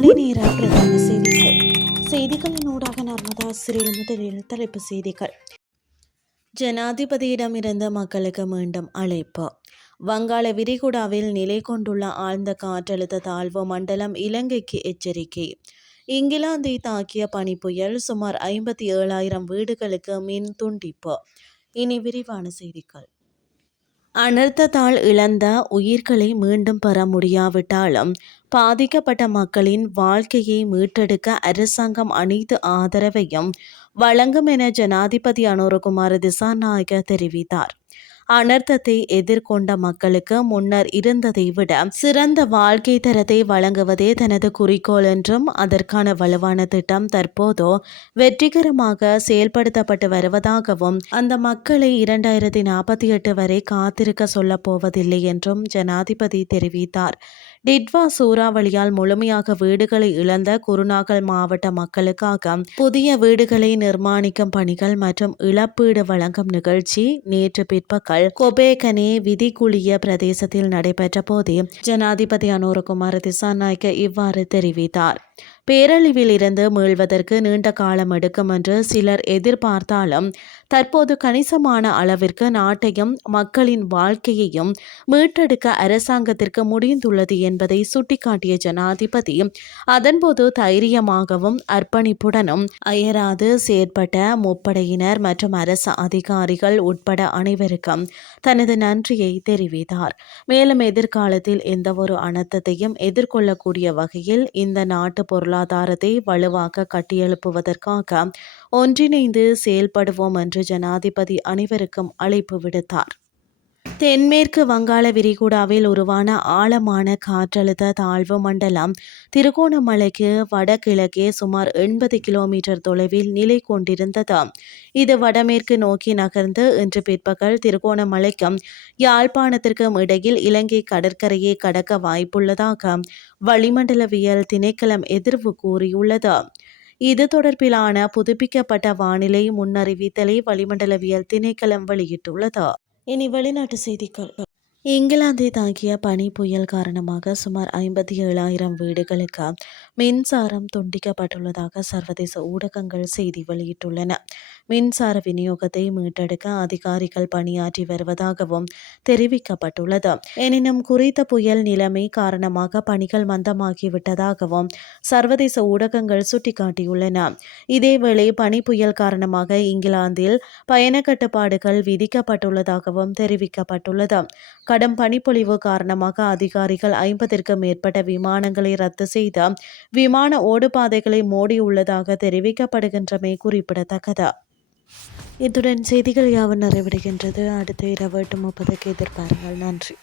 காலை நேர பிரதான செய்திகள். செய்திகளின் ஊடாக நர்மதா சிறில் முதலில் தலைப்பு செய்திகள். ஜனாதிபதியிடமிருந்து மக்களுக்கு மீண்டும் அழைப்பு. வங்காள விரிகுடாவில் நிலை கொண்டுள்ள ஆழ்ந்த காற்றழுத்த தாழ்வு மண்டலம் இலங்கைக்கு எச்சரிக்கை. இங்கிலாந்தை தாக்கிய பனி புயல் சுமார் ஐம்பத்தி ஏழாயிரம் வீடுகளுக்கு மின் துண்டிப்பு. இனி விரிவான செய்திகள். அனர்த்தத்தால் இழந்த உயிர்களை மீண்டும் பெற முடியாவிட்டாலும் பாதிக்கப்பட்ட மக்களின் வாழ்க்கையை மீட்டெடுக்க அரசாங்கம் அனைத்து ஆதரவையும் வழங்கும் என ஜனாதிபதி அனுரகுமார் திசாநாயக தெரிவித்தார். அனர்த்தத்தை எதிர்கொண்ட மக்களுக்கு முன்னர் இருந்ததை விட சிறந்த வாழ்க்கை தரத்தை வழங்குவதே தனது குறிக்கோள் என்றும் அதற்கான வலுவான திட்டம் தற்போதோ வெற்றிகரமாக செயல்படுத்தப்பட்டு வருவதாகவும் அந்த மக்களை இரண்டாயிரத்தி நாற்பத்தி எட்டு வரை காத்திருக்க சொல்லப் போவதில்லை என்றும் ஜனாதிபதி தெரிவித்தார். டிட்வா சூறாவளியால் முழுமையாக வீடுகளை இழந்த குருநாகல் மாவட்ட மக்களுக்காக புதிய வீடுகளை நிர்மாணிக்கும் பணிகள் மற்றும் இழப்பீடு வழங்கும் நிகழ்ச்சி நேற்று பிற்பகல் கொபேகனே விதிகுளிய பிரதேசத்தில் நடைபெற்ற போதே ஜனாதிபதி அனுரகுமார் திசாநாயக்க இவ்வாறு தெரிவித்தார். பேரழிவில் இருந்து மீள்வதற்கு நீண்ட காலம் எடுக்கும் என்று சிலர் எதிர்பார்த்தாலும் தற்போது கணிசமான அளவிற்கு நாட்டையும் மக்களின் வாழ்க்கையையும் மீட்டெடுக்க அரசாங்கத்திற்கு முடிந்துள்ளது என்பதை சுட்டிக்காட்டிய ஜனாதிபதி அதன்போது தைரியமாகவும் அர்ப்பணிப்புடனும் அயராது செயற்பட்ட முப்படையினர் மற்றும் அரசு அதிகாரிகள் உட்பட அனைவருக்கும் தனது நன்றியை தெரிவித்தார். மேலும் எதிர்காலத்தில் எந்த ஒரு அனர்த்தத்தையும் எதிர்கொள்ளக்கூடிய வகையில் இந்த நாட்டு பொருளாதாரத்தை வலுவாக கட்டியெழுப்புவதற்காக ஒன்றிணைந்து செயல்படுவோம் என்று ஜனாதிபதி அனைவருக்கும் அழைப்பு விடுத்தார். தென்மேற்கு வங்காள விரிகுடாவில் உருவான ஆழமான காற்றழுத்த தாழ்வு மண்டலம் திருகோணமலைக்கு வடகிழக்கே சுமார் எண்பது கிலோமீட்டர் தொலைவில் நிலை கொண்டிருந்தது. இது வடமேற்கு நோக்கி நகர்ந்து இன்று பிற்பகல் திருகோணமலைக்கும் யாழ்ப்பாணத்திற்கும் இடையில் இலங்கை கடற்கரையை கடக்க வாய்ப்புள்ளதாக வளிமண்டலவியல் திணைக்களம் எதிர்வு கூறியுள்ளது. இது தொடர்பிலான புதுப்பிக்கப்பட்ட வானிலை முன்னறிவித்தலை வளிமண்டலவியல் திணைக்களம் வெளியிட்டுள்ளது. இனி வெளிநாட்டு செய்திகள். இங்கிலாந்தை தாக்கிய பனி புயல் காரணமாக சுமார் ஐம்பத்தி ஏழாயிரம் வீடுகளுக்கு மின்சாரம் துண்டிக்கப்பட்டுள்ளதாக சர்வதேச ஊடகங்கள் செய்தி வெளியிட்டுள்ளன. மின்சார விநியோகத்தை மீட்டெடுக்க அதிகாரிகள் பணியாற்றி வருவதாகவும் தெரிவிக்கப்பட்டுள்ளது. எனினும் குறித்த புயல் நிலைமை காரணமாக பணிகள் மந்தமாகிவிட்டதாகவும் சர்வதேச ஊடகங்கள் சுட்டிக்காட்டியுள்ளன. இதேவேளை பனி புயல் காரணமாக இங்கிலாந்தில் பயண கட்டுப்பாடுகள் விதிக்கப்பட்டுள்ளதாகவும் தெரிவிக்கப்பட்டுள்ளது. கடும் பனிப்பொழிவு காரணமாக அதிகாரிகள் ஐம்பதிற்கும் மேற்பட்ட விமானங்களை ரத்து செய்த விமான ஓடுபாதைகளை மூடியுள்ளதாக தெரிவிக்கப்படுகின்றமை குறிப்பிடத்தக்கது. இத்துடன் செய்திகள் யாவும் நிறைவடைகின்றது. அடுத்த இரவு எட்டு முப்பதுக்கு எதிர்பாருங்கள். நன்றி.